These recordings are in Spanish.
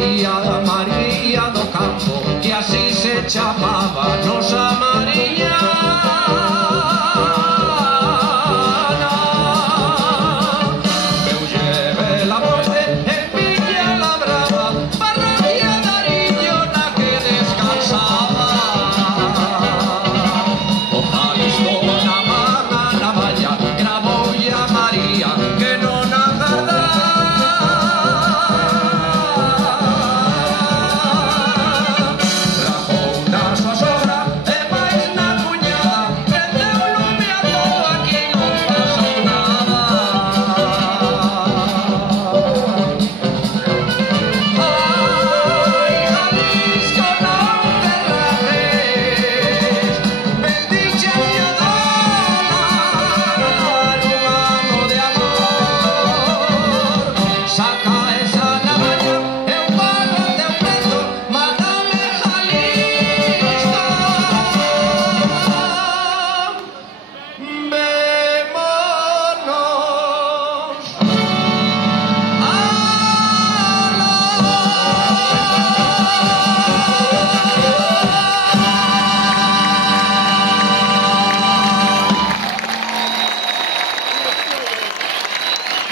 María, María do Campo, que así se chamaba nosa Mariña.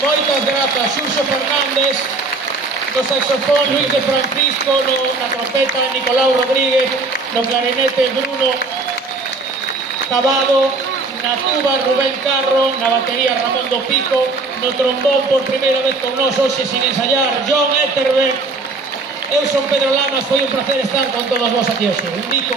Moitas grazas, Xurxo Fernández, no saxofón Luis de Francisco, na trompeta Nicolau Rodríguez, no clarinete Bruno Cabado, na tuba Rubén Carro, na batería Ramón do Pico, no trombón por primeira vez con nós hoxe sin ensayar John Etterbeck. Eu son Pedro Lamas, foi un placer estar con todos vos aquí hoxe. Un bico.